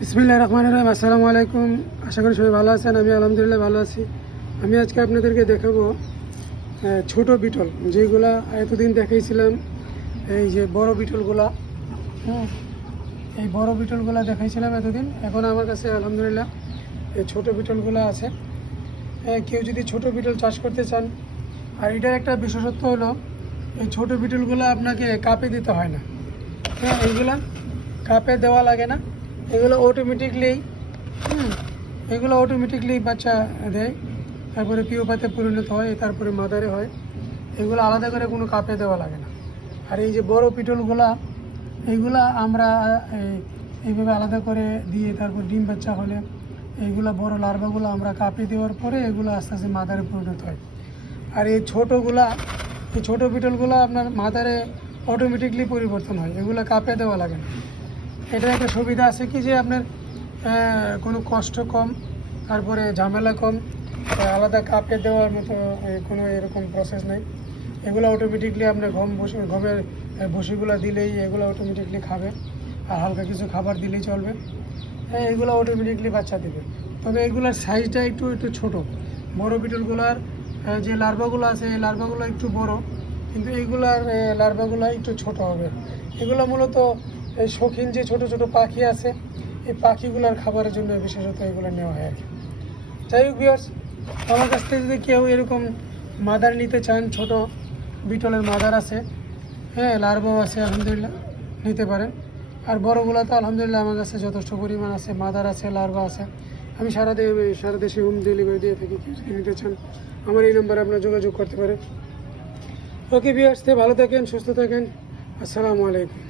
বিসমিল্লাহ রহমান রহিম, আসসালামু আলাইকুম। আশা করি সবাই ভালো আছেন, আমি আলহামদুলিল্লাহ ভালো আছি। আমি আজকে আপনাদেরকে দেখাবো ছোট বিটল। যেগুলা এতদিন দেখাইছিলাম, এই যে বড় বিটলগুলা হুম এই বড় বিটলগুলা দেখাইছিলাম এতদিন। এখন আমার কাছে আলহামদুলিল্লাহ এই ছোট বিটলগুলো আছে। কেউ যদি ছোট বিটল চাষ করতে চান, আর এটার একটা বিশেষত্ব হলো, এই ছোট বিটলগুলো আপনাকে কাপে দিতে হয় না। হ্যাঁ এইগুলা কাপে দেওয়া লাগে না। এগুলো অটোমেটিকলি এগুলো অটোমেটিকলি বাচ্চা দেয়। তারপরে পিওপাতে পরিণত হয়, তারপরে মাদারে হয়। এগুলো আলাদা করে কোনো কাপে দেওয়া লাগে না। আর এই যে বড় পিটলগুলা এইগুলা আমরা এই- এইভাবে আলাদা করে দিয়ে তারপর ডিম বাচ্চা হলে এইগুলা বড় লার্ভাগুলো আমরা কাপে দেওয়ার পরে এগুলো আস্তে আস্তে মাদারে পরিণত হয়। আর এই ছোটোগুলা, এই ছোটো বিটলগুলো আপনার মাদারে অটোমেটিকলি পরিবর্তন হয়। এগুলো কাপে দেওয়া লাগে না। এটার একটা সুবিধা আছে কি যে আপনার কোনো কষ্ট কম তারপরে ঝামেলা কম আলাদা কাপে দেওয়ার মতো কোনো এরকম প্রসেস নেই। এগুলো অটোমেটিকলি আপনার গম বসে গমের আহ, ভুসিগুলো দিলেই এগুলো অটোমেটিকলি খাবে আর হালকা কিছু খাবার দিলেই চলবে। হ্যাঁ এগুলো অটোমেটিকলি বাচ্চা দেবে। তবে এগুলোর সাইজটা একটু একটু ছোট। বড় বিটলগুলার যে লার্ভাগুলো আছে এই লার্ভাগুলো একটু বড় কিন্তু এইগুলার লার্ভাগুলো একটু ছোট হবে। এগুলো মূলত এই শৌখিন যে ছোট ছোট পাখি আছে, এই পাখিগুলোর খাবারের জন্য বিশেষত এগুলো নেওয়া হয় আর কি। যাই হোক ভিউয়ার্স আমার কাছ থেকে যদি কেউ এরকম মাদার নিতে চান, ছোট বিটলের মাদার আছে হ্যাঁ লার্ভাও আছে, আলহামদুলিল্লাহ, নিতে পারেন। আর বড়গুলো তো আলহামদুলিল্লাহ আমার কাছে যথেষ্ট পরিমাণ আছে মাদার আছে লার্ভা আছে। আমি সারা দেশে সারা দেশে হোম ডেলিভারি দিয়ে থাকি যদি নিতে চান, আমার এই নাম্বারে আপনার যোগাযোগ করতে পারেন। ওকে ভিউয়ার্স ভালো থাকেন, সুস্থ থাকেন। আসসালামু আলাইকুম।